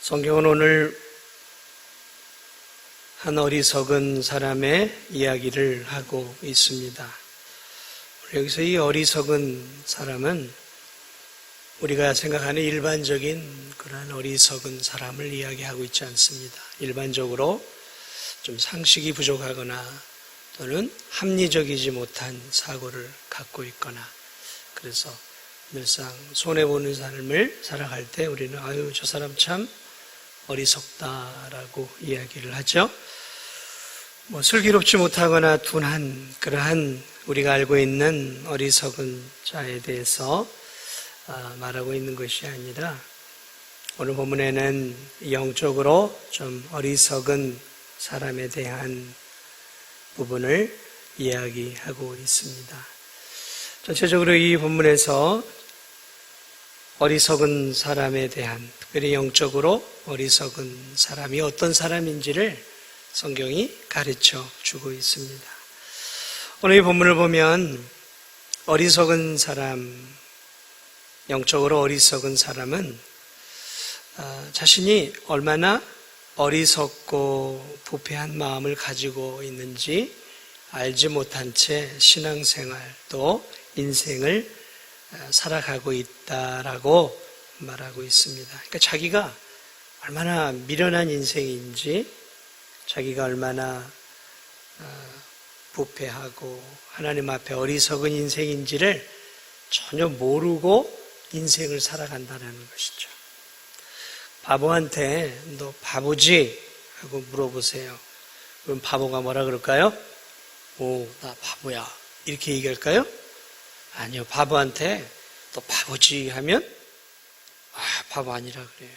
성경은 오늘 한 어리석은 사람의 이야기를 하고 있습니다. 여기서 이 어리석은 사람은 우리가 생각하는 일반적인 그러한 어리석은 사람을 이야기하고 있지 않습니다. 일반적으로 좀 상식이 부족하거나 또는 합리적이지 못한 사고를 갖고 있거나, 그래서 늘상 손해보는 삶을 살아갈 때 우리는 아유, 저 사람 참 어리석다라고 이야기를 하죠. 슬기롭지 못하거나 둔한 그러한 우리가 알고 있는 어리석은 자에 대해서 말하고 있는 것이 아니라, 오늘 본문에는 영적으로 좀 어리석은 사람에 대한 부분을 이야기하고 있습니다. 전체적으로 이 본문에서 어리석은 사람에 대한, 특별히 영적으로 어리석은 사람이 어떤 사람인지를 성경이 가르쳐 주고 있습니다. 오늘 이 본문을 보면 어리석은 사람, 영적으로 어리석은 사람은 자신이 얼마나 어리석고 부패한 마음을 가지고 있는지 알지 못한 채 신앙생활 또 인생을 살아가고 있다라고 말하고 있습니다. 그러니까 자기가 얼마나 미련한 인생인지, 자기가 얼마나 부패하고 하나님 앞에 어리석은 인생인지를 전혀 모르고 인생을 살아간다는 것이죠. 바보한테 너 바보지? 하고 물어보세요. 그럼 바보가 뭐라 그럴까요? 오, 나 바보야. 이렇게 얘기할까요? 아니요. 바보한테 너 바보지? 하면 바보 아니라 그래요.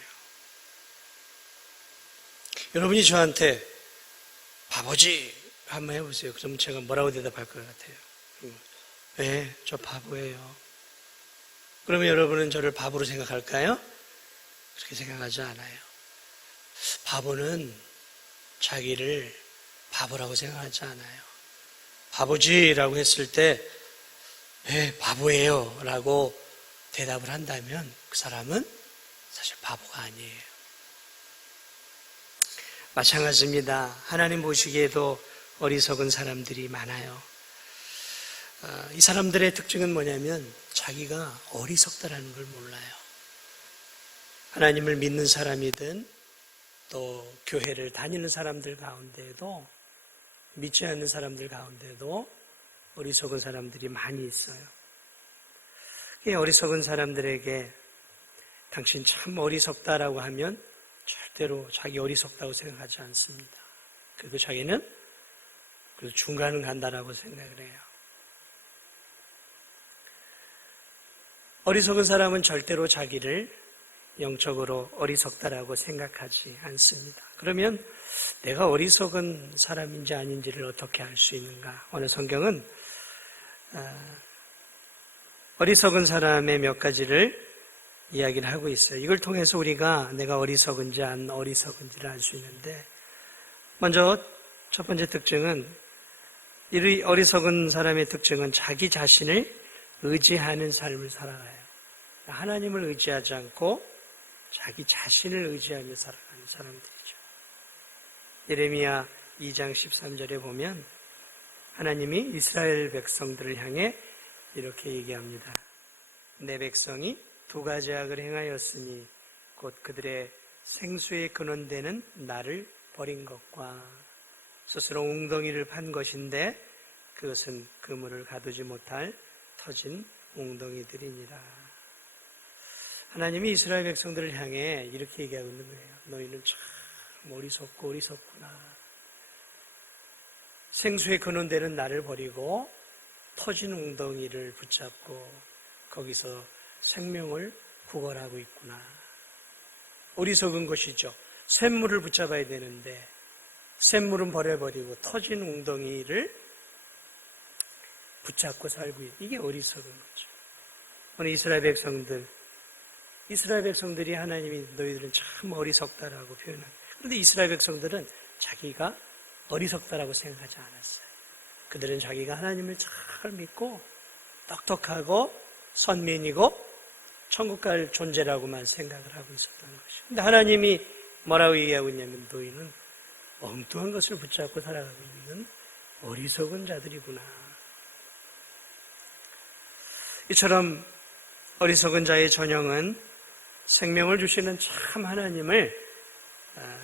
여러분이 저한테 바보지? 한번 해보세요. 그럼 제가 뭐라고 대답할 것 같아요? 네, 저 바보예요. 그러면 여러분은 저를 바보로 생각할까요? 그렇게 생각하지 않아요. 바보는 자기를 바보라고 생각하지 않아요. 바보지라고 했을 때 네, 바보예요 라고 대답을 한다면 그 사람은 사실 바보가 아니에요. 마찬가지입니다. 하나님 보시기에도 어리석은 사람들이 많아요. 이 사람들의 특징은 뭐냐면 자기가 어리석다라는 걸 몰라요. 하나님을 믿는 사람이든 또 교회를 다니는 사람들 가운데에도, 믿지 않는 사람들 가운데도 어리석은 사람들이 많이 있어요. 이 어리석은 사람들에게 당신 참 어리석다라고 하면 절대로 자기 어리석다고 생각하지 않습니다. 그래도 자기는 그래도 중간은 간다라고 생각을 해요. 어리석은 사람은 절대로 자기를 영적으로 어리석다라고 생각하지 않습니다. 그러면 내가 어리석은 사람인지 아닌지를 어떻게 알 수 있는가? 오늘 성경은 어리석은 사람의 몇 가지를 이야기를 하고 있어요. 이걸 통해서 우리가 내가 어리석은지 안 어리석은지를 알 수 있는데, 먼저 첫 번째 특징은, 이 어리석은 사람의 특징은 자기 자신을 의지하는 삶을 살아가요. 하나님을 의지하지 않고 자기 자신을 의지하며 살아가는 사람들이죠. 예레미야 2장 13절에 보면 하나님이 이스라엘 백성들을 향해 이렇게 얘기합니다. 내 백성이 두 가지 악을 행하였으니 곧 그들의 생수의 근원되는 나를 버린 것과 스스로 웅덩이를 판 것인데 그것은 그물을 가두지 못할 터진 웅덩이들이니라. 하나님이 이스라엘 백성들을 향해 이렇게 얘기하고 있는 거예요. 너희는 참 어리석구나. 생수의 근원되는 나를 버리고 터진 웅덩이를 붙잡고 거기서 생명을 구걸하고 있구나. 어리석은 것이죠. 샘물을 붙잡아야 되는데 샘물은 버려버리고 터진 웅덩이를 붙잡고 살고 있는, 이게 어리석은 거죠. 오늘 이스라엘 백성들이 하나님이 너희들은 참 어리석다라고 표현합니다. 그런데 이스라엘 백성들은 자기가 어리석다라고 생각하지 않았어요. 그들은 자기가 하나님을 잘 믿고 똑똑하고 선민이고 천국 갈 존재라고만 생각을 하고 있었던 것이죠. 근데 하나님이 뭐라고 얘기하고 있냐면 너희는 엉뚱한 것을 붙잡고 살아가고 있는 어리석은 자들이구나. 이처럼 어리석은 자의 전형은 생명을 주시는 참 하나님을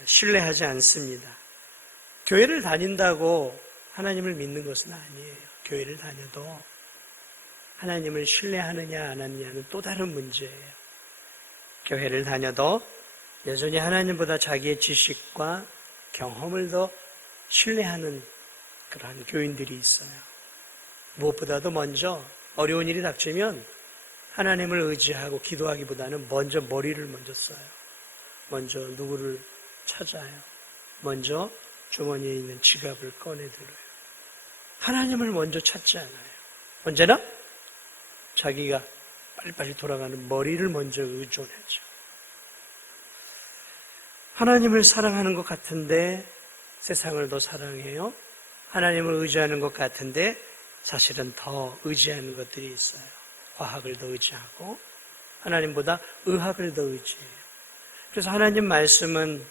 신뢰하지 않습니다. 교회를 다닌다고 하나님을 믿는 것은 아니에요. 교회를 다녀도 하나님을 신뢰하느냐 안 하느냐는 또 다른 문제예요. 교회를 다녀도 여전히 하나님보다 자기의 지식과 경험을 더 신뢰하는 그러한 교인들이 있어요. 무엇보다도 먼저 어려운 일이 닥치면 하나님을 의지하고 기도하기보다는 먼저 머리를 먼저 써요. 먼저 누구를 찾아요. 먼저 주머니에 있는 지갑을 꺼내들어요. 하나님을 먼저 찾지 않아요. 언제나 자기가 빨리빨리 돌아가는 머리를 먼저 의존하죠. 하나님을 사랑하는 것 같은데 세상을 더 사랑해요. 하나님을 의지하는 것 같은데 사실은 더 의지하는 것들이 있어요. 과학을 더 의지하고 하나님보다 의학을 더 의지해요. 그래서 하나님 말씀은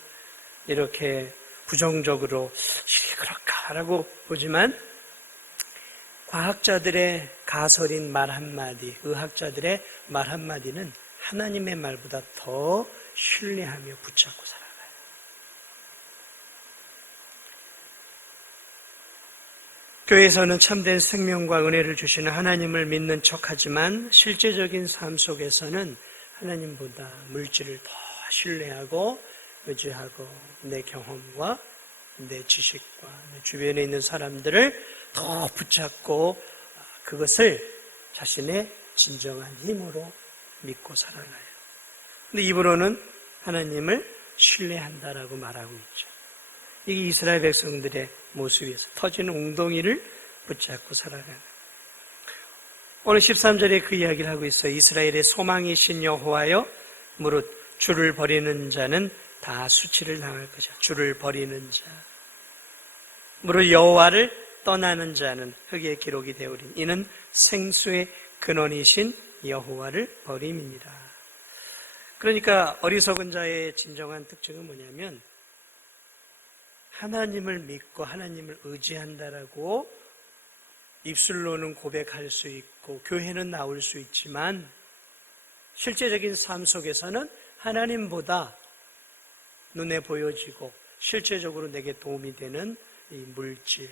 이렇게 부정적으로 일이 그럴까라고 보지만 과학자들의 가설인 말 한마디, 의학자들의 말 한마디는 하나님의 말보다 더 신뢰하며 붙잡고 살아가요. 교회에서는 참된 생명과 은혜를 주시는 하나님을 믿는 척하지만 실제적인 삶 속에서는 하나님보다 물질을 더 신뢰하고 의지하고 내 경험과 내 지식과 내 주변에 있는 사람들을 더 붙잡고 그것을 자신의 진정한 힘으로 믿고 살아가요. 근데 입으로는 하나님을 신뢰한다라고 말하고 있죠. 이게 이스라엘 백성들의 모습이어서 터지는 웅덩이를 붙잡고 살아가는. 오늘 13절에 그 이야기를 하고 있어요. 이스라엘의 소망이신 여호와여 무릇 주를 버리는 자는 다 수치를 당할 것이야. 주를 버리는 자. 무릇 여호와를 떠나는 자는 흙에 기록이 되오리니 이는 생수의 근원이신 여호와를 버림이니라. 그러니까 어리석은 자의 진정한 특징은 뭐냐면 하나님을 믿고 하나님을 의지한다라고 입술로는 고백할 수 있고 교회는 나올 수 있지만 실제적인 삶 속에서는 하나님보다 눈에 보여지고 실제적으로 내게 도움이 되는 이 물질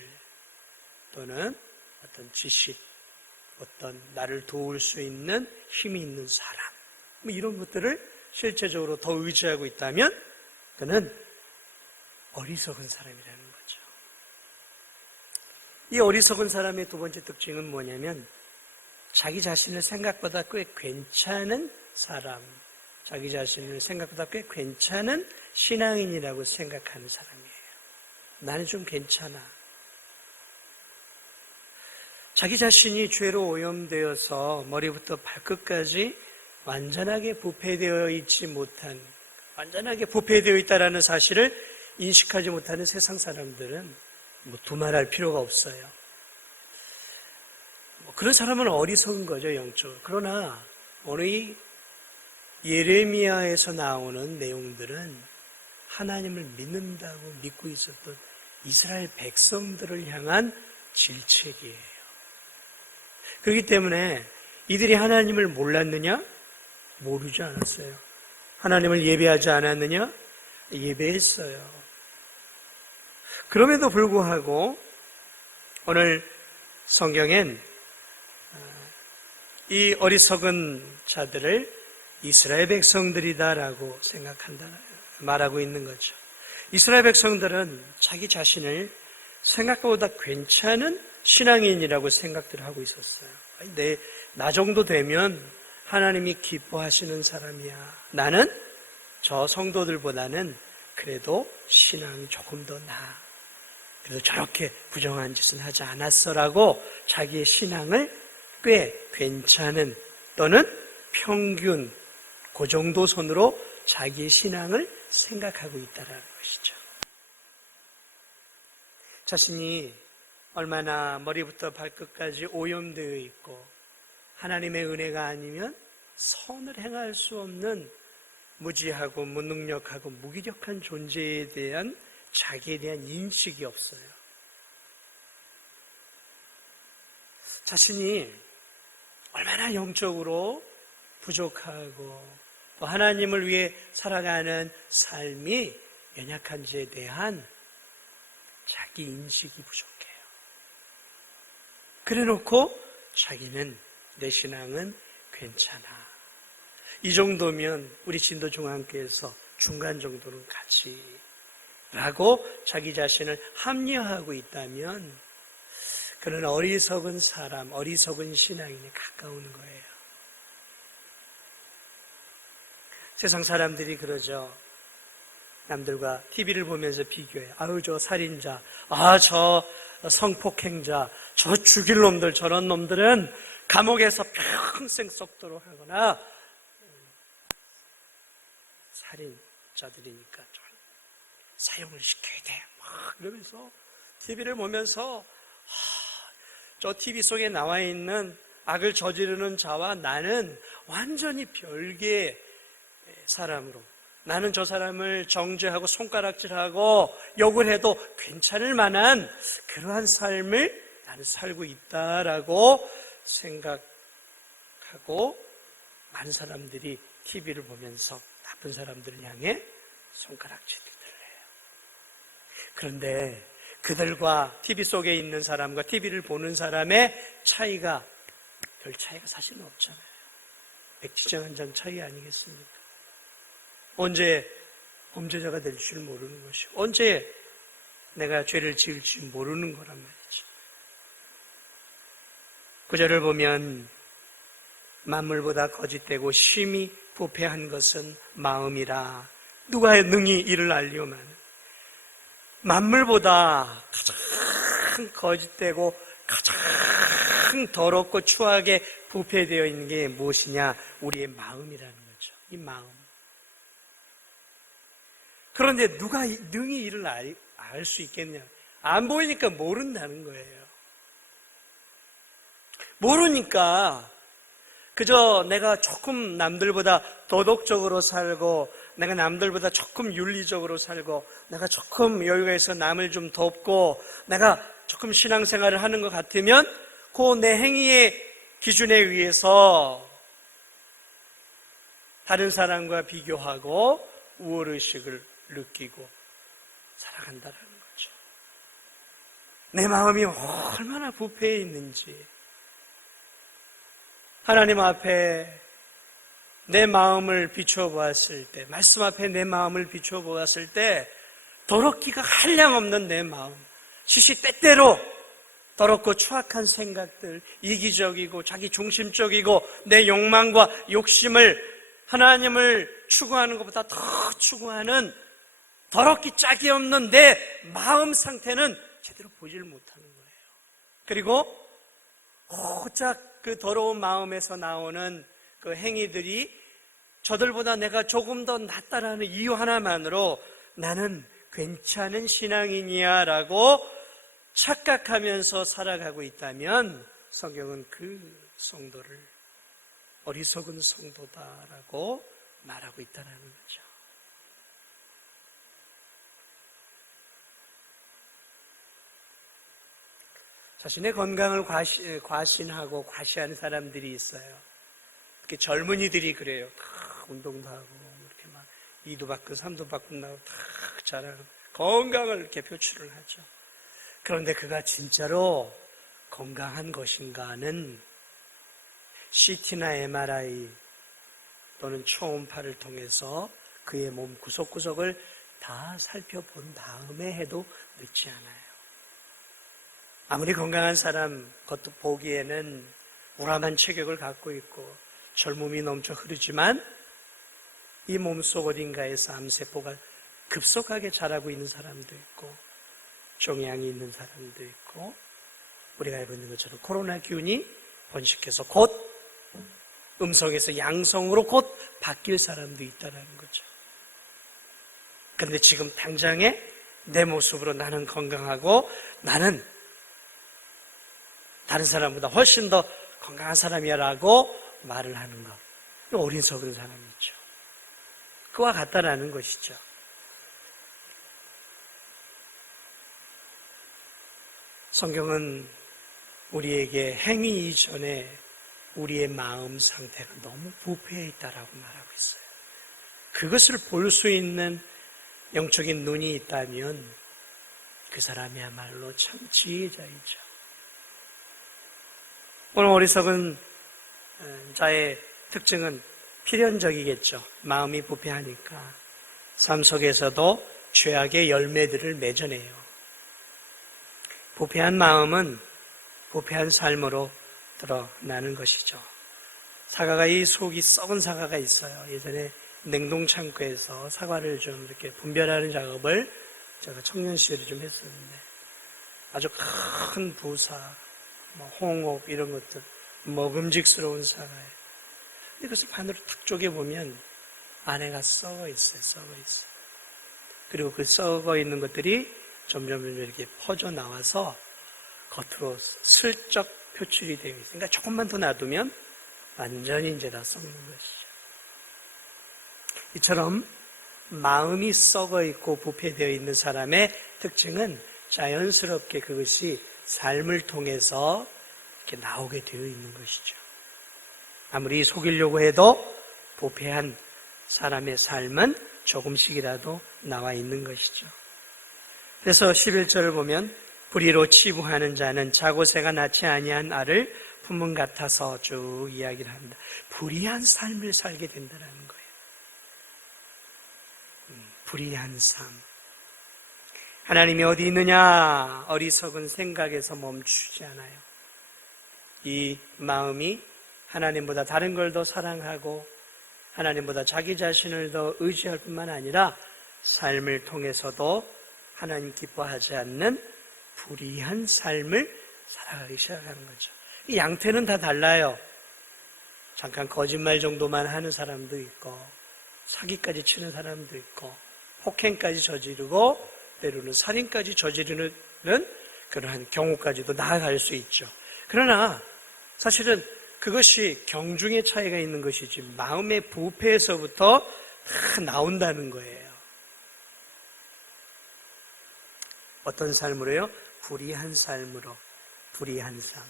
또는 어떤 지식, 어떤 나를 도울 수 있는 힘이 있는 사람 이런 것들을 실제적으로 더 의지하고 있다면 그는 어리석은 사람이라는 거죠. 이 어리석은 사람의 두 번째 특징은 뭐냐면 자기 자신을 생각보다 꽤 괜찮은 사람, 자기 자신을 생각보다 꽤 괜찮은 신앙인이라고 생각하는 사람이에요. 나는 좀 괜찮아. 자기 자신이 죄로 오염되어서 머리부터 발끝까지 완전하게 부패되어 있지 못한, 완전하게 부패되어 있다는 사실을 인식하지 못하는 세상 사람들은 두말할 필요가 없어요. 그런 사람은 어리석은 거죠, 영적으로. 그러나 오늘 이 예레미야에서 나오는 내용들은 하나님을 믿는다고 믿고 있었던 이스라엘 백성들을 향한 질책이에요. 그렇기 때문에 이들이 하나님을 몰랐느냐? 모르지 않았어요. 하나님을 예배하지 않았느냐? 예배했어요. 그럼에도 불구하고 오늘 성경엔 이 어리석은 자들을 이스라엘 백성들이다라고 생각한다, 말하고 있는 거죠. 이스라엘 백성들은 자기 자신을 생각보다 괜찮은 신앙인이라고 생각들을 하고 있었어요. 나 정도 되면 하나님이 기뻐하시는 사람이야. 나는 저 성도들보다는 그래도 신앙이 조금 더 나아. 그래도 저렇게 부정한 짓은 하지 않았어라고 자기의 신앙을 꽤 괜찮은 또는 평균 그 정도 선으로 자기의 신앙을 생각하고 있다는 것이죠. 자신이 얼마나 머리부터 발끝까지 오염되어 있고 하나님의 은혜가 아니면 선을 행할 수 없는 무지하고 무능력하고 무기력한 존재에 대한 자기에 대한 인식이 없어요. 자신이 얼마나 영적으로 부족하고 또 하나님을 위해 살아가는 삶이 연약한지에 대한 자기 인식이 부족해요. 그래놓고 자기는 내 신앙은 괜찮아. 이 정도면 우리 진도중앙교회에서 중간 정도는 가지 라고 자기 자신을 합리화하고 있다면 그는 어리석은 사람, 어리석은 신앙인에 가까운 거예요. 세상 사람들이 그러죠. 남들과 TV를 보면서 비교해. 아유, 저 살인자, 저 성폭행자, 저 죽일 놈들, 저런 놈들은 감옥에서 평생 썩도록 하거나 살인자들이니까 좀 사형을 시켜야 돼. 막 그러면서 TV를 보면서 저 TV 속에 나와 있는 악을 저지르는 자와 나는 완전히 별개의 사람으로, 나는 저 사람을 정죄하고 손가락질하고 욕을 해도 괜찮을 만한 그러한 삶을 나는 살고 있다라고 생각하고 많은 사람들이 TV를 보면서 나쁜 사람들을 향해 손가락질을 해요. 그런데 그들과 TV 속에 있는 사람과 TV를 보는 사람의 차이가 별 차이가 사실은 없잖아요. 백지장 한 장 차이 아니겠습니까? 언제 범죄자가 될 줄 모르는 것이고 언제 내가 죄를 지을지 모르는 거란 말이죠. 구절을 보면 만물보다 거짓되고 심히 부패한 것은 마음이라 누가 능히 이를 알리오마는. 만물보다 가장 거짓되고 가장 더럽고 추하게 부패되어 있는 게 무엇이냐? 우리의 마음이라는 거죠. 이 마음. 그런데 누가 능히 이를 알 수 있겠냐? 안 보이니까 모른다는 거예요. 모르니까 그저 내가 조금 남들보다 도덕적으로 살고 내가 남들보다 조금 윤리적으로 살고 내가 조금 여유가 있어 남을 좀 돕고 내가 조금 신앙생활을 하는 것 같으면 그 내 행위의 기준에 의해서 다른 사람과 비교하고 우월의식을 느끼고 살아간다는 거죠. 내 마음이 얼마나 부패해 있는지 하나님 앞에 내 마음을 비춰보았을 때, 말씀 앞에 내 마음을 비춰보았을 때 더럽기가 한량없는 내 마음, 시시때때로 더럽고 추악한 생각들, 이기적이고 자기 중심적이고 내 욕망과 욕심을 하나님을 추구하는 것보다 더 추구하는 더럽기 짝이 없는 내 마음 상태는 제대로 보지를 못하는 거예요. 그리고 고작 그 더러운 마음에서 나오는 그 행위들이 저들보다 내가 조금 더 낫다라는 이유 하나만으로 나는 괜찮은 신앙인이야 라고 착각하면서 살아가고 있다면 성경은 그 성도를 어리석은 성도다라고 말하고 있다는 거죠. 자신의 건강을 과신하고 과시하는 사람들이 있어요. 특히 젊은이들이 그래요. 다 운동도 하고 이렇게 막 2도 받고 3도 받고 나고 다 잘하고 건강을 이렇게 표출을 하죠. 그런데 그가 진짜로 건강한 것인가는 CT나 MRI 또는 초음파를 통해서 그의 몸 구석구석을 다 살펴본 다음에 해도 늦지 않아요. 아무리 건강한 사람 겉도 보기에는 우람한 체격을 갖고 있고 젊음이 넘쳐 흐르지만 이 몸속 어딘가에서 암세포가 급속하게 자라고 있는 사람도 있고 종양이 있는 사람도 있고 우리가 알고 있는 것처럼 코로나 균이 번식해서 곧 음성에서 양성으로 곧 바뀔 사람도 있다는 거죠. 그런데 지금 당장에 내 모습으로 나는 건강하고 나는 다른 사람보다 훨씬 더 건강한 사람이야 라고 말을 하는 것. 어리석은 사람이죠. 그와 같다라는 것이죠. 성경은 우리에게 행위 이전에 우리의 마음 상태가 너무 부패해 있다라고 말하고 있어요. 그것을 볼 수 있는 영적인 눈이 있다면 그 사람이야말로 참 지혜자이죠. 오늘 어리석은 자의 특징은 필연적이겠죠. 마음이 부패하니까 삶 속에서도 죄악의 열매들을 맺어내요. 부패한 마음은 부패한 삶으로 드러나는 것이죠. 사과가 이 속이 썩은 사과가 있어요. 예전에 냉동창고에서 사과를 좀 이렇게 분별하는 작업을 제가 청년 시절에 좀 했었는데 아주 큰 부사, 홍옥 이런 것들 먹음직스러운 사과예요. 이것을 반으로 탁 쪼개보면 안에가 썩어 있어요. 썩어 있어요. 그리고 그 썩어 있는 것들이 점점 이렇게 퍼져 나와서 겉으로 슬쩍 표출이 되어 있어요. 그러니까 조금만 더 놔두면 완전히 이제 다 썩는 것이죠. 이처럼 마음이 썩어 있고 부패되어 있는 사람의 특징은 자연스럽게 그것이 삶을 통해서 이렇게 나오게 되어 있는 것이죠. 아무리 속이려고 해도 부패한 사람의 삶은 조금씩이라도 나와 있는 것이죠. 그래서 11절을 보면 불의로 치부하는 자는 자고새가 낳지 아니한 알을 품은 같아서 쭉 이야기를 합니다. 불의한 삶을 살게 된다는 거예요. 불의한 삶. 하나님이 어디 있느냐? 어리석은 생각에서 멈추지 않아요. 이 마음이 하나님보다 다른 걸 더 사랑하고 하나님보다 자기 자신을 더 의지할 뿐만 아니라 삶을 통해서도 하나님 기뻐하지 않는 불의한 삶을 살아가기 시작하는 거죠. 이 양태는 다 달라요. 잠깐 거짓말 정도만 하는 사람도 있고 사기까지 치는 사람도 있고 폭행까지 저지르고 때로는 살인까지 저지르는 그러한 경우까지도 나아갈 수 있죠. 그러나 사실은 그것이 경중의 차이가 있는 것이지 마음의 부패에서부터 다 나온다는 거예요. 어떤 삶으로요? 불의한 삶으로. 불의한 삶.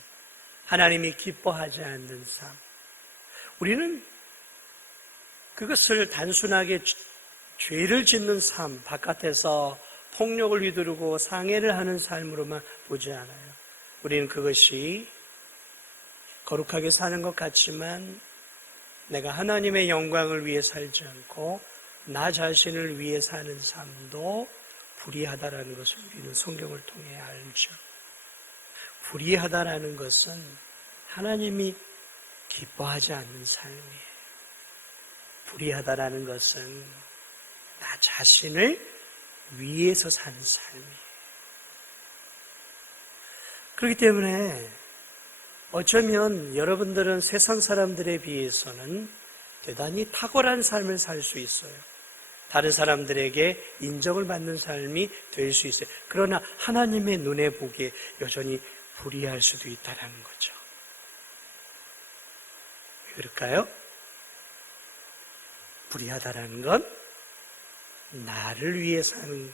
하나님이 기뻐하지 않는 삶. 우리는 그것을 단순하게 죄를 짓는 삶, 바깥에서 폭력을 휘두르고 상해를 하는 삶으로만 보지 않아요. 우리는 그것이 거룩하게 사는 것 같지만 내가 하나님의 영광을 위해 살지 않고 나 자신을 위해 사는 삶도 불의하다라는 것을 우리는 성경을 통해 알죠. 불의하다라는 것은 하나님이 기뻐하지 않는 삶이에요. 불의하다라는 것은 나 자신을 위해서 사는 삶이에요. 그렇기 때문에 어쩌면 여러분들은 세상 사람들에 비해서는 대단히 탁월한 삶을 살 수 있어요. 다른 사람들에게 인정을 받는 삶이 될 수 있어요. 그러나 하나님의 눈에 보기에 여전히 불의할 수도 있다는 거죠. 왜 그럴까요? 불의하다라는 건 나를 위해 사는,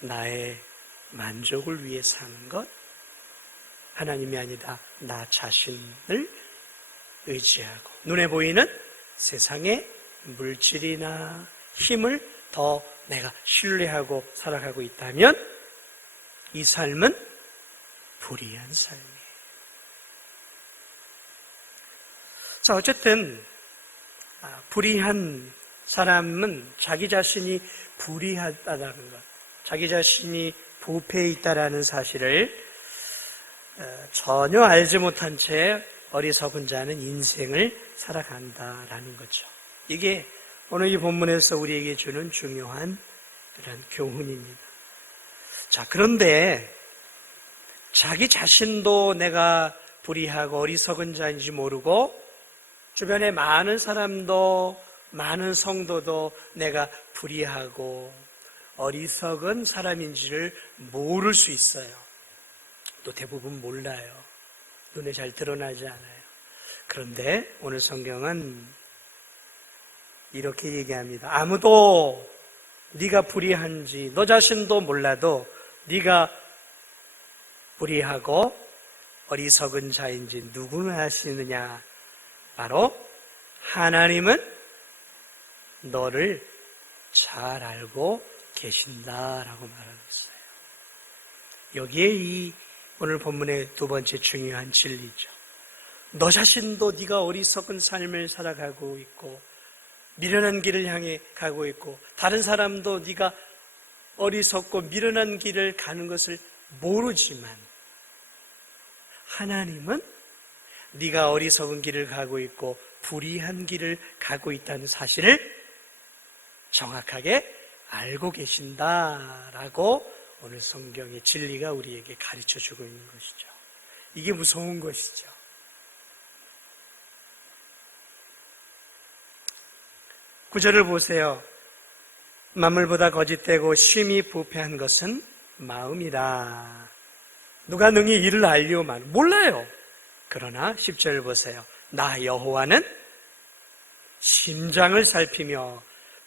나의 만족을 위해 사는 것, 하나님이 아니다 나 자신을 의지하고 눈에 보이는 세상의 물질이나 힘을 더 내가 신뢰하고 살아가고 있다면 이 삶은 불의한 삶이에요. 자, 어쨌든 불의한 사람은 자기 자신이 불의하다는 것, 자기 자신이 부패해 있다라는 사실을 전혀 알지 못한 채 어리석은 자는 인생을 살아간다라는 거죠. 이게 오늘 이 본문에서 우리에게 주는 중요한 그런 교훈입니다. 자, 그런데 자기 자신도 내가 불의하고 어리석은 자인지 모르고 주변에 많은 사람도 많은 성도도 내가 불의하고 어리석은 사람인지를 모를 수 있어요. 또 대부분 몰라요. 눈에 잘 드러나지 않아요. 그런데 오늘 성경은 이렇게 얘기합니다. 아무도 네가 불의한지 너 자신도 몰라도 네가 불의하고 어리석은 자인지 누구는 아시느냐? 바로 하나님은 너를 잘 알고 계신다라고 말하고 있어요. 여기에 이 오늘 본문의 두 번째 중요한 진리죠. 너 자신도 네가 어리석은 삶을 살아가고 있고 미련한 길을 향해 가고 있고 다른 사람도 네가 어리석고 미련한 길을 가는 것을 모르지만 하나님은 네가 어리석은 길을 가고 있고 불의한 길을 가고 있다는 사실을 정확하게 알고 계신다라고 오늘 성경의 진리가 우리에게 가르쳐주고 있는 것이죠. 이게 무서운 것이죠. 구절을 보세요. 만물보다 거짓되고 심히 부패한 것은 마음이라. 누가 능히 이를 알리오만 몰라요. 그러나 10절 보세요. 나 여호와는 심장을 살피며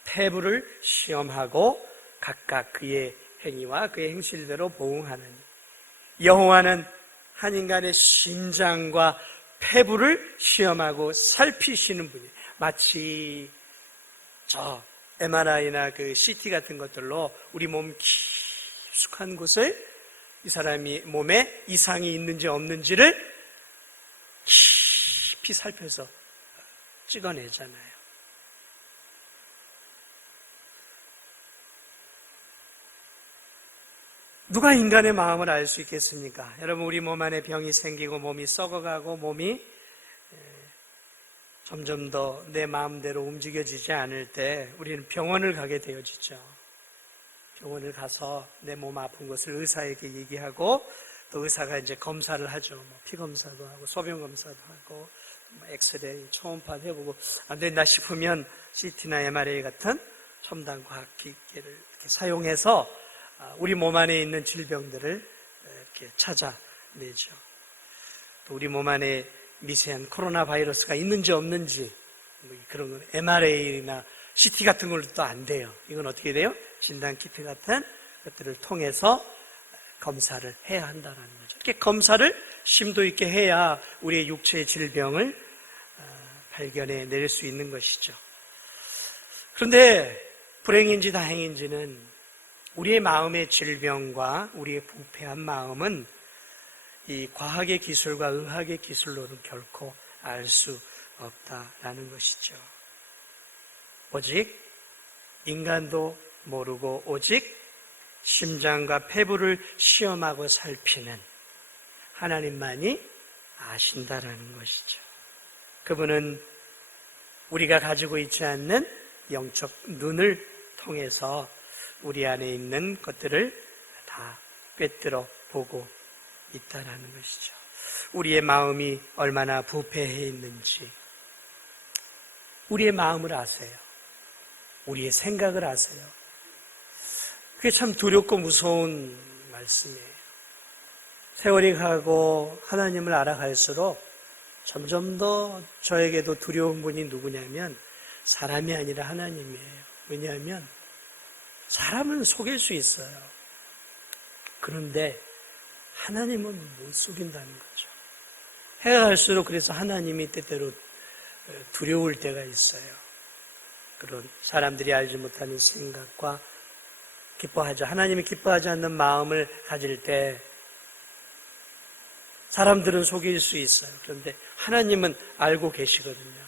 폐부를 시험하고 각각 그의 행위와 그의 행실대로 보응하느니. 여호와는 한 인간의 심장과 폐부를 시험하고 살피시는 분이에요. 마치 저 MRI나 그 CT 같은 것들로 우리 몸 깊숙한 곳을 이 사람이 몸에 이상이 있는지 없는지를 깊이 살펴서 찍어내잖아요. 누가 인간의 마음을 알 수 있겠습니까? 여러분, 우리 몸 안에 병이 생기고 몸이 썩어가고 몸이 점점 더 내 마음대로 움직여지지 않을 때 우리는 병원을 가게 되어지죠. 병원을 가서 내 몸 아픈 것을 의사에게 얘기하고 또 의사가 이제 검사를 하죠. 피 검사도 하고 소변 검사도 하고 엑스레이, 초음파도 해보고 안 된다 싶으면 CT나 MRI 같은 첨단 과학 기계를 이렇게 사용해서 우리 몸 안에 있는 질병들을 이렇게 찾아내죠. 또 우리 몸 안에 미세한 코로나 바이러스가 있는지 없는지 그런 건 MRA나 CT 같은 걸로 또 안 돼요. 이건 어떻게 돼요? 진단 키트 같은 것들을 통해서 검사를 해야 한다는 거죠. 이렇게 검사를 심도 있게 해야 우리의 육체의 질병을 발견해 낼 수 있는 것이죠. 그런데 불행인지 다행인지는 우리의 마음의 질병과 우리의 부패한 마음은 이 과학의 기술과 의학의 기술로는 결코 알 수 없다라는 것이죠. 오직 인간도 모르고 오직 심장과 폐부를 시험하고 살피는 하나님만이 아신다라는 것이죠. 그분은 우리가 가지고 있지 않는 영적 눈을 통해서 우리 안에 있는 것들을 다 꿰뚫어 보고 있다라는 것이죠. 우리의 마음이 얼마나 부패해 있는지 우리의 마음을 아세요. 우리의 생각을 아세요. 그게 참 두렵고 무서운 말씀이에요. 세월이 가고 하나님을 알아갈수록 점점 더 저에게도 두려운 분이 누구냐면 사람이 아니라 하나님이에요. 왜냐하면 사람은 속일 수 있어요. 그런데 하나님은 못 속인다는 거죠. 해가 갈수록 그래서 하나님이 때때로 두려울 때가 있어요. 그런 사람들이 알지 못하는 생각과 하나님이 기뻐하지 않는 마음을 가질 때 사람들은 속일 수 있어요. 그런데 하나님은 알고 계시거든요.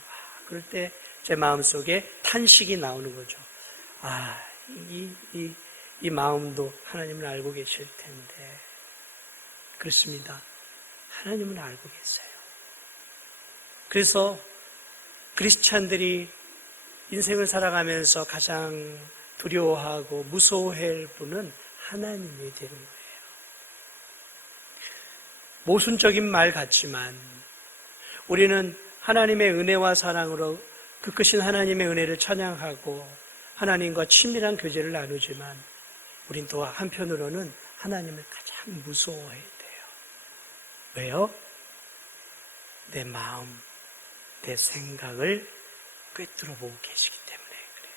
그럴 때 제 마음속에 탄식이 나오는 거죠. 이 마음도 하나님은 알고 계실 텐데. 그렇습니다. 하나님은 알고 계세요. 그래서 크리스찬들이 인생을 살아가면서 가장 두려워하고 무서워할 분은 하나님이 되는 거예요. 모순적인 말 같지만 우리는 하나님의 은혜와 사랑으로 그 크신 하나님의 은혜를 찬양하고 하나님과 친밀한 교제를 나누지만 우린 또 한편으로는 하나님을 가장 무서워해야 돼요. 왜요? 내 마음, 내 생각을 꿰뚫어 보고 계시기 때문에 그래요.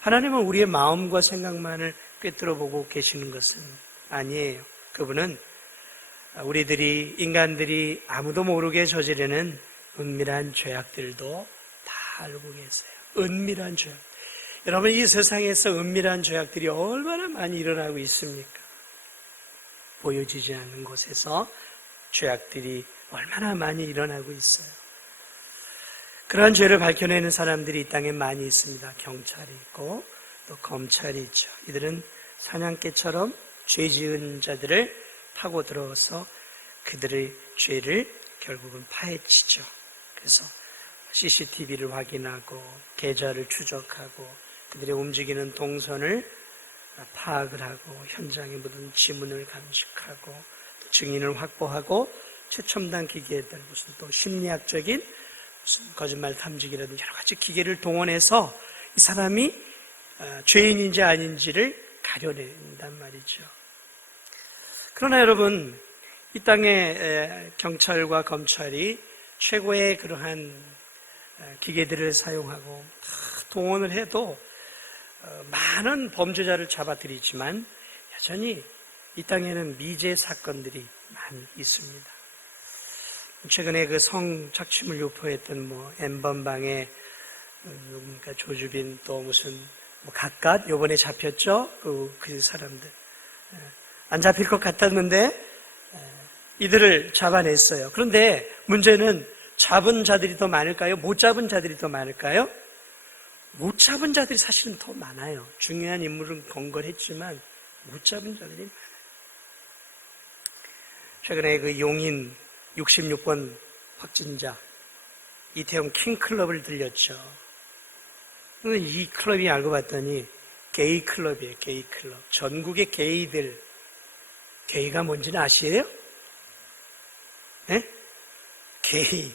하나님은 우리의 마음과 생각만을 꿰뚫어 보고 계시는 것은 아니에요. 그분은 우리들이, 인간들이 아무도 모르게 저지르는 은밀한 죄악들도 다 알고 계세요. 은밀한 죄악. 여러분, 이 세상에서 은밀한 죄악들이 얼마나 많이 일어나고 있습니까? 보여지지 않는 곳에서 죄악들이 얼마나 많이 일어나고 있어요. 그러한 죄를 밝혀내는 사람들이 이 땅에 많이 있습니다. 경찰이 있고 또 검찰이 있죠. 이들은 사냥개처럼 죄 지은 자들을 파고 들어서 그들의 죄를 결국은 파헤치죠. 그래서 CCTV를 확인하고 계좌를 추적하고 그들의 움직이는 동선을 파악을 하고 현장에 묻은 지문을 감식하고 증인을 확보하고 최첨단 기계들, 무슨 또 심리학적인 무슨 거짓말 탐지기라든지 여러 가지 기계를 동원해서 이 사람이 죄인인지 아닌지를 가려낸단 말이죠. 그러나 여러분, 이 땅에 경찰과 검찰이 최고의 그러한 기계들을 사용하고 동원을 해도 많은 범죄자를 잡아들이지만 여전히 이 땅에는 미제 사건들이 많이 있습니다. 최근에 그 성착취물 유포했던 엠번방에 누군가 조주빈 또 무슨 각각 요번에 잡혔죠? 그 사람들 안 잡힐 것 같았는데 이들을 잡아냈어요. 그런데 문제는 잡은 자들이 더 많을까요? 못 잡은 자들이 더 많을까요? 못 잡은 자들이 사실은 더 많아요. 중요한 인물은 건걸했지만 못 잡은 자들이 많아요. 최근에 그 용인 66번 확진자 이태원 킹클럽을 들렸죠. 이 클럽이 알고 봤더니 게이 클럽이에요. 게이 클럽. 전국의 게이들. 게이가 뭔지는 아시에요? 네? 게이.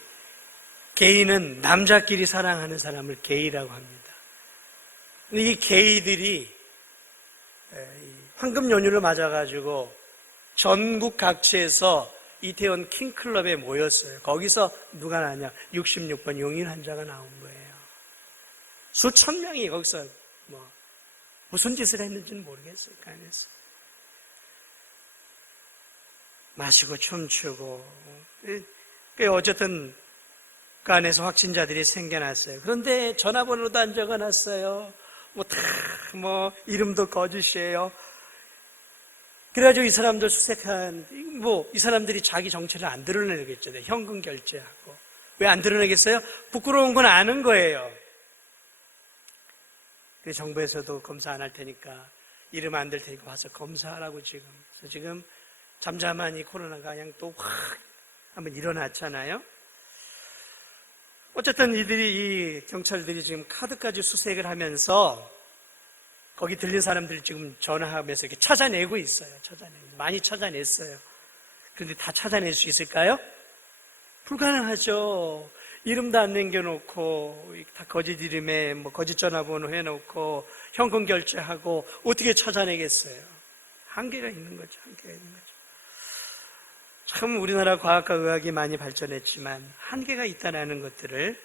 게이는 남자끼리 사랑하는 사람을 게이라고 합니다. 이 게이들이 황금 연휴를 맞아가지고 전국 각지에서 이태원 킹클럽에 모였어요. 거기서 누가 나냐? 66번 용인 환자가 나온 거예요. 수천 명이 거기서 무슨 짓을 했는지는 모르겠어요. 그 안에서 마시고 춤추고 어쨌든 그 안에서 확진자들이 생겨났어요. 그런데 전화번호도 안 적어놨어요. 이름도 거짓이에요. 그래가지고 이 사람들 이 사람들이 자기 정체를 안 드러내겠잖아요. 현금 결제하고. 왜 안 드러내겠어요? 부끄러운 건 아는 거예요. 그래서 정부에서도 검사 안 할 테니까, 이름 안 될 테니까 와서 검사하라고 지금. 그래서 지금 잠잠한 이 코로나가 그냥 또 확 한번 일어났잖아요. 어쨌든 이 경찰들이 지금 카드까지 수색을 하면서 거기 들린 사람들 지금 전화하면서 이렇게 찾아내고 있어요. 많이 찾아냈어요. 그런데 다 찾아낼 수 있을까요? 불가능하죠. 이름도 안 남겨놓고 다 거짓 이름에 거짓 전화번호 해놓고 현금 결제하고 어떻게 찾아내겠어요? 한계가 있는 거죠. 참 우리나라 과학과 의학이 많이 발전했지만 한계가 있다는 것들을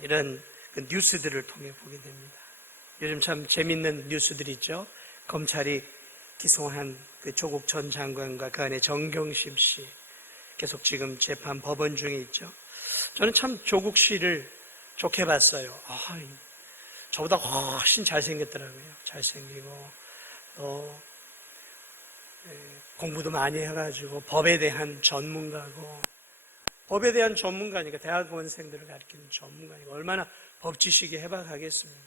이런 뉴스들을 통해 보게 됩니다. 요즘 참 재밌는 뉴스들이 있죠. 검찰이 기소한 그 조국 전 장관과 그 안에 정경심 씨 계속 지금 재판 법원 중에 있죠. 저는 참 조국 씨를 좋게 봤어요. 저보다 훨씬 잘생겼더라고요. 잘생기고 공부도 많이 해가지고 법에 대한 전문가고, 법에 대한 전문가니까 대학원생들을 가르치는 전문가니까 얼마나 법 지식이 해박하겠습니까?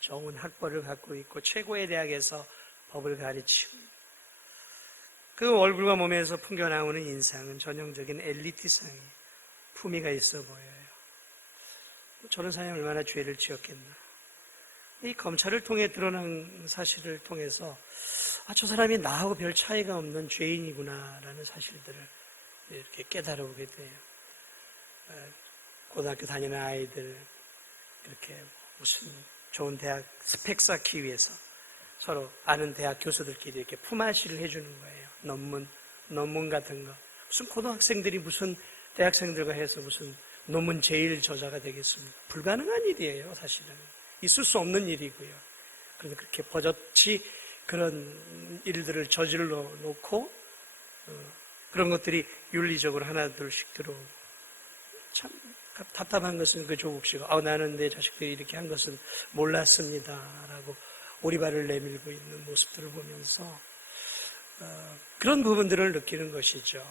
좋은 학벌을 갖고 있고 최고의 대학에서 법을 가르치고, 그 얼굴과 몸에서 풍겨나오는 인상은 전형적인 엘리트상이 품위가 있어 보여요. 저런 사람이 얼마나 죄를 지었겠나. 이 검찰을 통해 드러난 사실을 통해서 저 사람이 나하고 별 차이가 없는 죄인이구나라는 사실들을 이렇게 깨달아보게 돼요. 고등학교 다니는 아이들 이렇게 무슨 좋은 대학 스펙 쌓기 위해서 서로 아는 대학 교수들끼리 이렇게 품앗이를 해주는 거예요. 논문 같은 거. 무슨 고등학생들이 무슨 대학생들과 해서 무슨 논문 제일 저자가 되겠습니까? 불가능한 일이에요, 사실은. 있을 수 없는 일이고요. 그래서 그렇게 버젓이 그런 일들을 저질러 놓고 그런 것들이 윤리적으로 하나둘씩 들어오고 참 답답한 것은 그 조국 씨가 나는 내 자식들이 이렇게 한 것은 몰랐습니다 라고 오리발을 내밀고 있는 모습들을 보면서 그런 부분들을 느끼는 것이죠.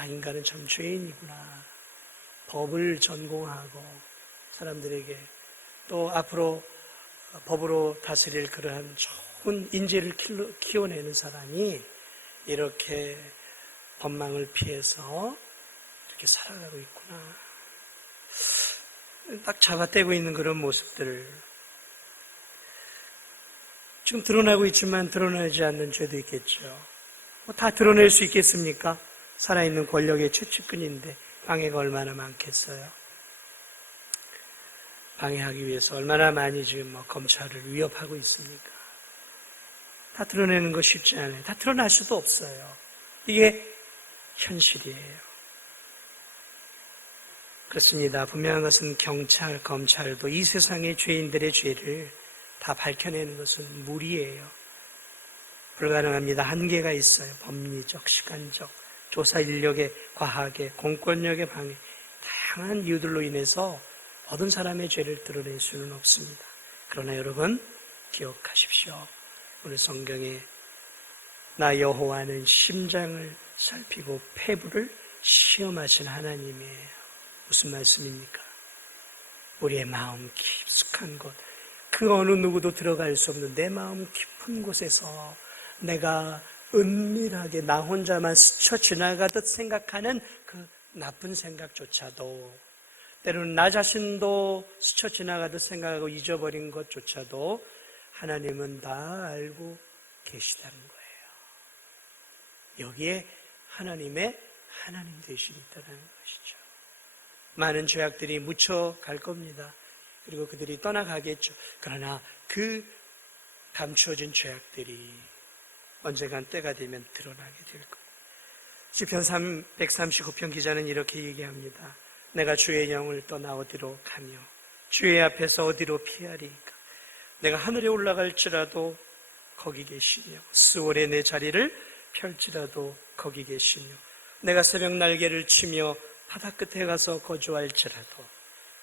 인간은 참 죄인이구나. 법을 전공하고 사람들에게 또 앞으로 법으로 다스릴 그러한 좋은 인재를 키워내는 사람이 이렇게 법망을 피해서 이렇게 살아가고 있구나. 딱 잡아떼고 있는 그런 모습들을 지금 드러나고 있지만 드러나지 않는 죄도 있겠죠. 다 드러낼 수 있겠습니까? 살아있는 권력의 최측근인데 방해가 얼마나 많겠어요? 방해하기 위해서 얼마나 많이 지금 검찰을 위협하고 있습니까? 다 드러내는 거 쉽지 않아요. 다 드러날 수도 없어요. 이게 현실이에요. 그렇습니다. 분명한 것은 경찰, 검찰도 이 세상의 죄인들의 죄를 다 밝혀내는 것은 무리예요. 불가능합니다. 한계가 있어요. 법리적, 시간적, 조사 인력의 과학의, 공권력의 방해, 다양한 이유들로 인해서 모든 사람의 죄를 드러낼 수는 없습니다. 그러나 여러분 기억하십시오. 오늘 성경에 나 여호와는 심장을 살피고 폐부를 시험하신 하나님이에요. 무슨 말씀입니까? 우리의 마음 깊숙한 곳, 그 어느 누구도 들어갈 수 없는 내 마음 깊은 곳에서 내가 은밀하게 나 혼자만 스쳐 지나가듯 생각하는 그 나쁜 생각조차도, 때로는 나 자신도 스쳐 지나가듯 생각하고 잊어버린 것조차도 하나님은 다 알고 계시다는 거예요. 여기에 하나님의 하나님 되심이 있다는 것이죠. 많은 죄악들이 묻혀갈 겁니다. 그리고 그들이 떠나가겠죠. 그러나 그 감추어진 죄악들이 언젠간 때가 되면 드러나게 될 겁니다. 시편 139편 기자는 이렇게 얘기합니다. 내가 주의 영을 떠나 어디로 가며 주의 앞에서 어디로 피하리까? 내가 하늘에 올라갈지라도 거기 계시며 스월에 내 자리를 펼지라도 거기 계시며 내가 새벽 날개를 치며 바다 끝에 가서 거주할지라도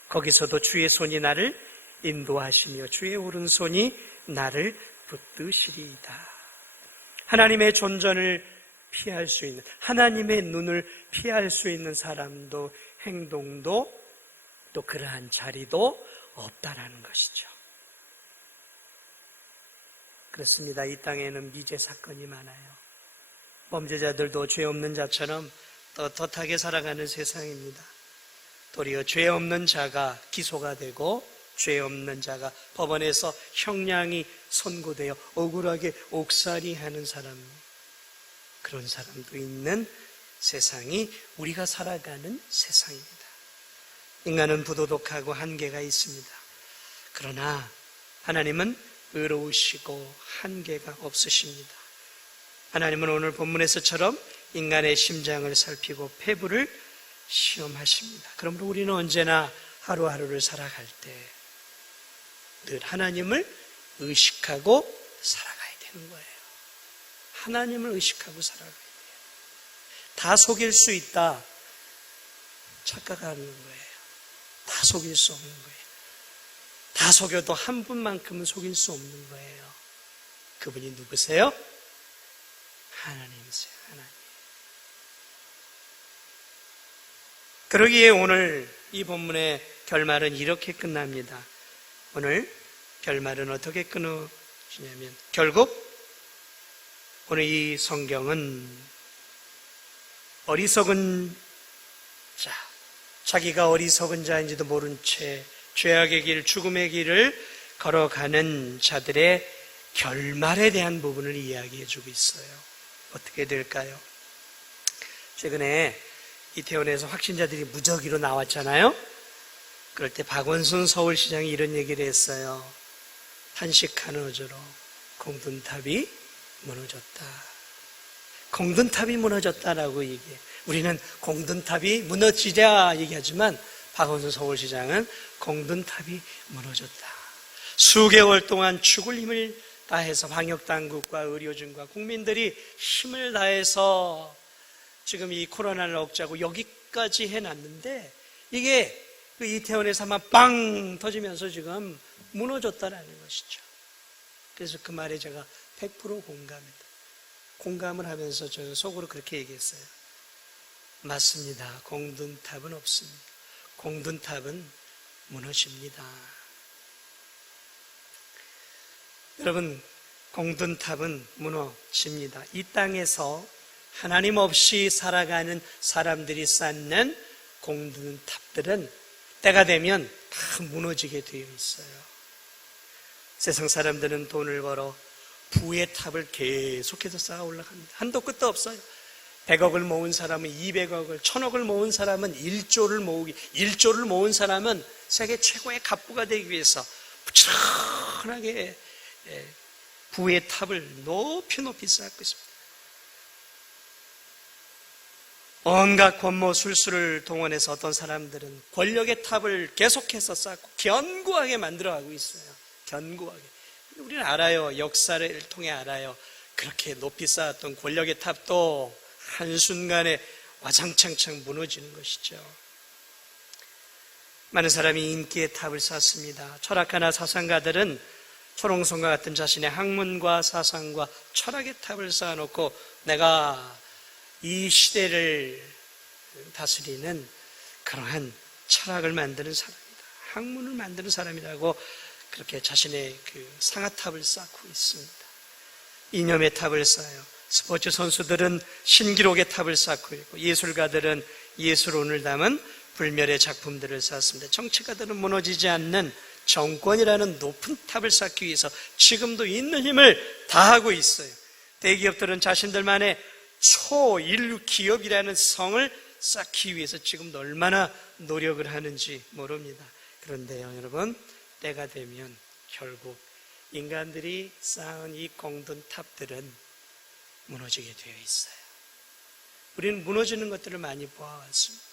거기서도 주의 손이 나를 인도하시며 주의 오른손이 나를 붙드시리이다. 하나님의 존전을 피할 수 있는, 하나님의 눈을 피할 수 있는 사람도 행동도 또 그러한 자리도 없다라는 것이죠. 그렇습니다. 이 땅에는 미제 사건이 많아요. 범죄자들도 죄 없는 자처럼 떳떳하게 살아가는 세상입니다. 도리어 죄 없는 자가 기소가 되고 죄 없는 자가 법원에서 형량이 선고되어 억울하게 옥살이하는 사람, 그런 사람도 있는 세상이 우리가 살아가는 세상입니다. 인간은 부도덕하고 한계가 있습니다. 그러나 하나님은 의로우시고 한계가 없으십니다. 하나님은 오늘 본문에서처럼 인간의 심장을 살피고 폐부를 시험하십니다. 그러므로 우리는 언제나 하루하루를 살아갈 때 늘 하나님을 의식하고 살아가야 되는 거예요. 하나님을 의식하고 살아가야 돼요. 다 속일 수 있다 착각하는 거예요. 다 속일 수 없는 거예요. 다 속여도 한 분만큼은 속일 수 없는 거예요. 그분이 누구세요? 하나님이세요. 하나님. 그러기에 오늘 이 본문의 결말은 이렇게 끝납니다. 오늘 결말은 어떻게 끊어지냐면 결국 오늘 이 성경은 어리석은 자, 자기가 어리석은 자인지도 모른 채 죄악의 길, 죽음의 길을 걸어가는 자들의 결말에 대한 부분을 이야기해 주고 있어요. 어떻게 될까요? 최근에 이태원에서 확진자들이 무더기로 나왔잖아요. 그럴 때 박원순 서울시장이 이런 얘기를 했어요. 탄식하는 어조로 공든탑이 무너졌다. 공든탑이 무너졌다라고 얘기해. 우리는 공든탑이 무너지랴 얘기하지만 박원순 서울시장은 공든탑이 무너졌다. 수개월 동안 죽을 힘을 다해서 방역당국과 의료진과 국민들이 힘을 다해서 지금 이 코로나를 억제하고 여기까지 해놨는데 이게 그 이태원에서만 빵 터지면서 지금 무너졌다라는 것이죠. 그래서 그 말에 제가 100% 공감합니다. 공감을 하면서 저는 속으로 그렇게 얘기했어요. 맞습니다. 공든탑은 없습니다. 공든탑은 무너집니다. 여러분, 공든탑은 무너집니다. 이 땅에서 하나님 없이 살아가는 사람들이 쌓는 공든탑들은 때가 되면 다 무너지게 되어 있어요. 세상 사람들은 돈을 벌어 부의 탑을 계속해서 쌓아 올라갑니다. 한도 끝도 없어요. 100억을 모은 사람은 200억을, 1000억을 모은 사람은 1조를 모은 사람은 세계 최고의 갑부가 되기 위해서 부지런하게 부의 탑을 높이 쌓고 있습니다. 온갖 권모 술수를 동원해서 어떤 사람들은 권력의 탑을 계속해서 쌓고 견고하게 만들어가고 있어요. 견고하게. 우리는 알아요. 역사를 통해 알아요. 그렇게 높이 쌓았던 권력의 탑도 한순간에 와장창창 무너지는 것이죠. 많은 사람이 인기의 탑을 쌓습니다. 철학가나 사상가들은 초롱성과 같은 자신의 학문과 사상과 철학의 탑을 쌓아놓고 내가 이 시대를 다스리는 그러한 철학을 만드는 사람이다. 학문을 만드는 사람이라고 그렇게 자신의 그 상아탑을 쌓고 있습니다. 이념의 탑을 쌓아요. 스포츠 선수들은 신기록의 탑을 쌓고 있고 예술가들은 예술혼을 담은 불멸의 작품들을 쌓습니다. 정치가들은 무너지지 않는 정권이라는 높은 탑을 쌓기 위해서 지금도 있는 힘을 다하고 있어요. 대기업들은 자신들만의 초인류 기업이라는 성을 쌓기 위해서 지금도 얼마나 노력을 하는지 모릅니다. 그런데요, 여러분, 때가 되면 결국 인간들이 쌓은 이 공든탑들은 무너지게 되어 있어요. 우리는 무너지는 것들을 많이 보아왔습니다.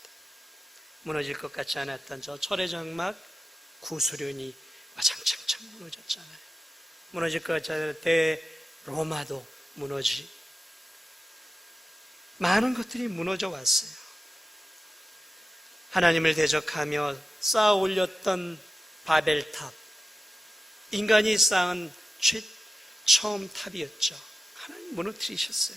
무너질 것 같지 않았던 저 철의 장막 구소련이 와장창창 무너졌잖아요. 무너질 것 같지 않았던 대로마도 무너지. 많은 것들이 무너져 왔어요. 하나님을 대적하며 쌓아 올렸던 바벨탑, 인간이 쌓은 처음 탑이었죠. 하나님 무너뜨리셨어요.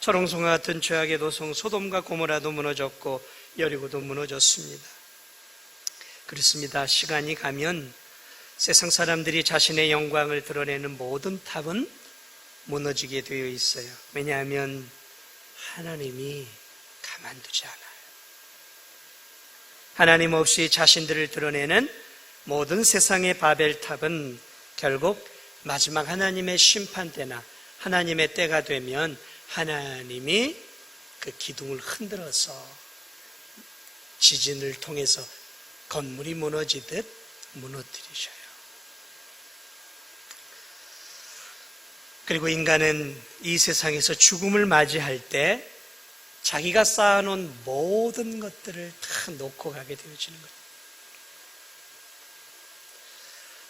초롱성과 같은 죄악의 도성 소돔과 고모라도 무너졌고 여리고도 무너졌습니다. 그렇습니다. 시간이 가면 세상 사람들이 자신의 영광을 드러내는 모든 탑은 무너지게 되어 있어요. 왜냐하면 하나님이 가만두지 않아요. 하나님 없이 자신들을 드러내는 모든 세상의 바벨탑은 결국 마지막 하나님의 심판 때나 하나님의 때가 되면 하나님이 그 기둥을 흔들어서 지진을 통해서 건물이 무너지듯 무너뜨리셔요. 그리고 인간은 이 세상에서 죽음을 맞이할 때 자기가 쌓아놓은 모든 것들을 다 놓고 가게 되어지는 거죠.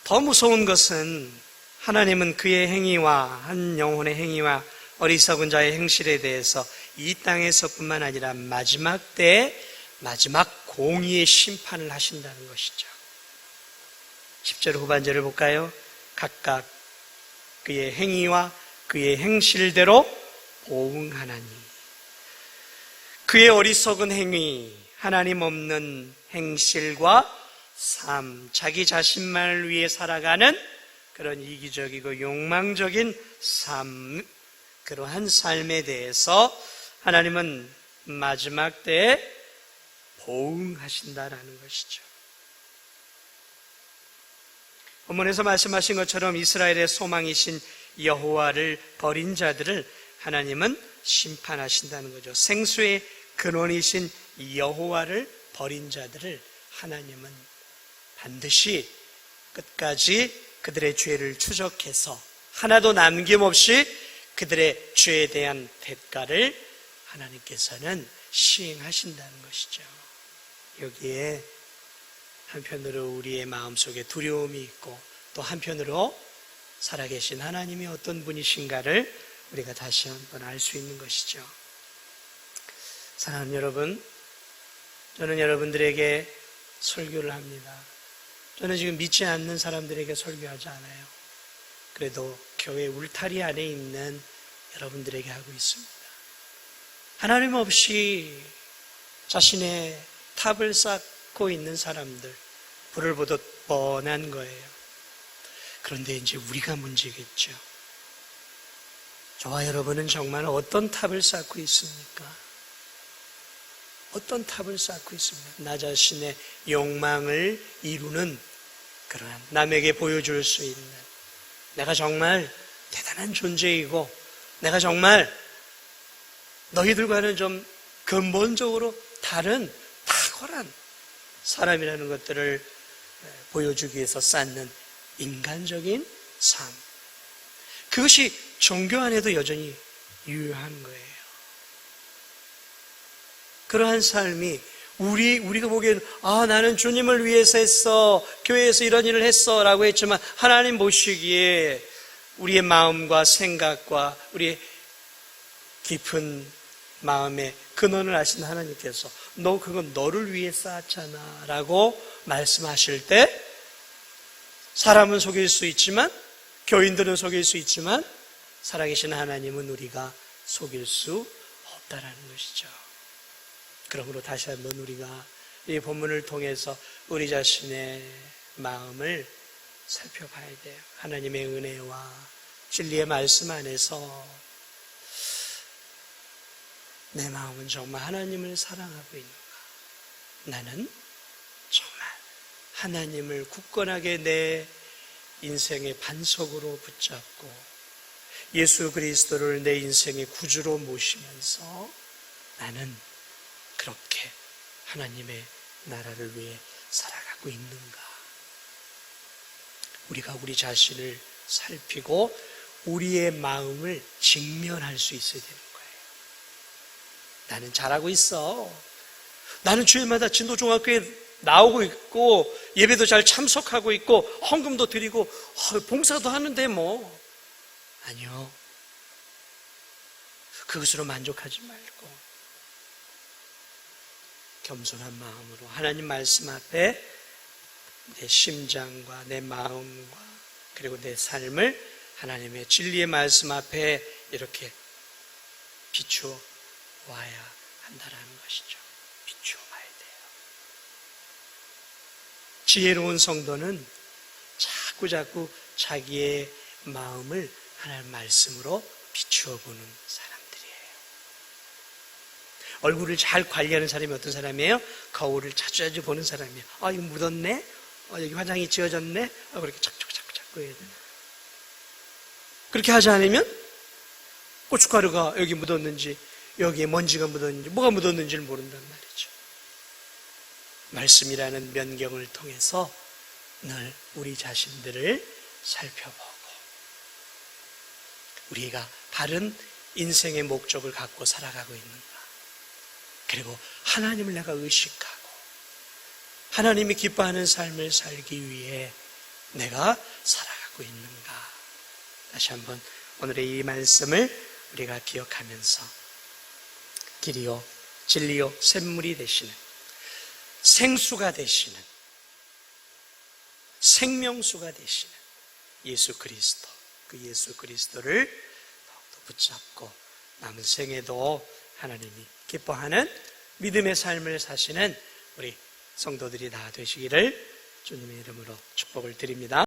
더 무서운 것은 하나님은 그의 행위와 한 영혼의 행위와 어리석은 자의 행실에 대해서 이 땅에서뿐만 아니라 마지막 때에 마지막 공의의 심판을 하신다는 것이죠. 10절 후반절을 볼까요? 각각 그의 행위와 그의 행실대로 보응하나니. 그의 어리석은 행위, 하나님 없는 행실과 삶, 자기 자신만을 위해 살아가는 그런 이기적이고 욕망적인 삶, 그러한 삶에 대해서 하나님은 마지막 때에 보응하신다라는 것이죠. 본문에서 말씀하신 것처럼 이스라엘의 소망이신 여호와를 버린 자들을 하나님은 심판하신다는 거죠. 생수의 근원이신 여호와를 버린 자들을 하나님은 반드시 끝까지 그들의 죄를 추적해서 하나도 남김없이 그들의 죄에 대한 대가를 하나님께서는 시행하신다는 것이죠. 여기에 한편으로 우리의 마음속에 두려움이 있고 또 한편으로 살아계신 하나님이 어떤 분이신가를 우리가 다시 한번 알 수 있는 것이죠. 사랑하는 여러분, 저는 여러분들에게 설교를 합니다. 저는 지금 믿지 않는 사람들에게 설교하지 않아요. 그래도 교회 울타리 안에 있는 여러분들에게 하고 있습니다. 하나님 없이 자신의 탑을 쌓고 있는 사람들, 불을 보듯 뻔한 거예요. 그런데 이제 우리가 문제겠죠. 저와 여러분은 정말 어떤 탑을 쌓고 있습니까? 어떤 탑을 쌓고 있습니까? 나 자신의 욕망을 이루는 그러한 남에게 보여줄 수 있는 내가 정말 대단한 존재이고 내가 정말 너희들과는 좀 근본적으로 다른 탁월한 사람이라는 것들을 보여주기 위해서 쌓는 인간적인 삶. 그것이 종교 안에도 여전히 유효한 거예요. 그러한 삶이 우리가 보기에는 나는 주님을 위해서 했어, 교회에서 이런 일을 했어 라고 했지만 하나님 보시기에 우리의 마음과 생각과 우리의 깊은 마음의 근원을 아신 하나님께서 너 그건 너를 위해 쌓았잖아 라고 말씀하실 때 사람은 속일 수 있지만 교인들은 속일 수 있지만 살아계신 하나님은 우리가 속일 수 없다라는 것이죠. 그러므로 다시 한번 우리가 이 본문을 통해서 우리 자신의 마음을 살펴봐야 돼요. 하나님의 은혜와 진리의 말씀 안에서 내 마음은 정말 하나님을 사랑하고 있는가? 나는 정말 하나님을 굳건하게 내 인생의 반석으로 붙잡고 예수 그리스도를 내 인생의 구주로 모시면서 나는 그렇게 하나님의 나라를 위해 살아가고 있는가? 우리가 우리 자신을 살피고 우리의 마음을 직면할 수 있어야 되는 거예요. 나는 잘하고 있어. 나는 주일마다 진도종합교회에 나오고 있고 예배도 잘 참석하고 있고 헌금도 드리고 봉사도 하는데 뭐. 아니요. 그것으로 만족하지 말고 겸손한 마음으로 하나님 말씀 앞에 내 심장과 내 마음과 그리고 내 삶을 하나님의 진리의 말씀 앞에 이렇게 비추어 와야 한다라는 것이죠. 비추어 봐야 돼요. 지혜로운 성도는 자꾸 자기의 마음을 하나님 말씀으로 비추어 보는 사람들이에요. 얼굴을 잘 관리하는 사람이 어떤 사람이에요? 거울을 자주 보는 사람이에요. 이거 묻었네? 여기 화장이 지워졌네? 그렇게 자꾸 해야 돼요. 그렇게 하지 않으면 고춧가루가 여기 묻었는지 여기에 먼지가 묻었는지 뭐가 묻었는지를 모른단 말이죠. 말씀이라는 면경을 통해서 늘 우리 자신들을 살펴보고 우리가 바른 인생의 목적을 갖고 살아가고 있는가? 그리고 하나님을 내가 의식하고 하나님이 기뻐하는 삶을 살기 위해 내가 살아가고 있는가? 다시 한번 오늘의 이 말씀을 우리가 기억하면서 길이요 진리요 샘물이 되시는 생수가 되시는 생명수가 되시는 예수 그리스도, 그 예수 그리스도를 더욱더 붙잡고 남은 생에도 하나님이 기뻐하는 믿음의 삶을 사시는 우리 성도들이 다 되시기를 주님의 이름으로 축복을 드립니다.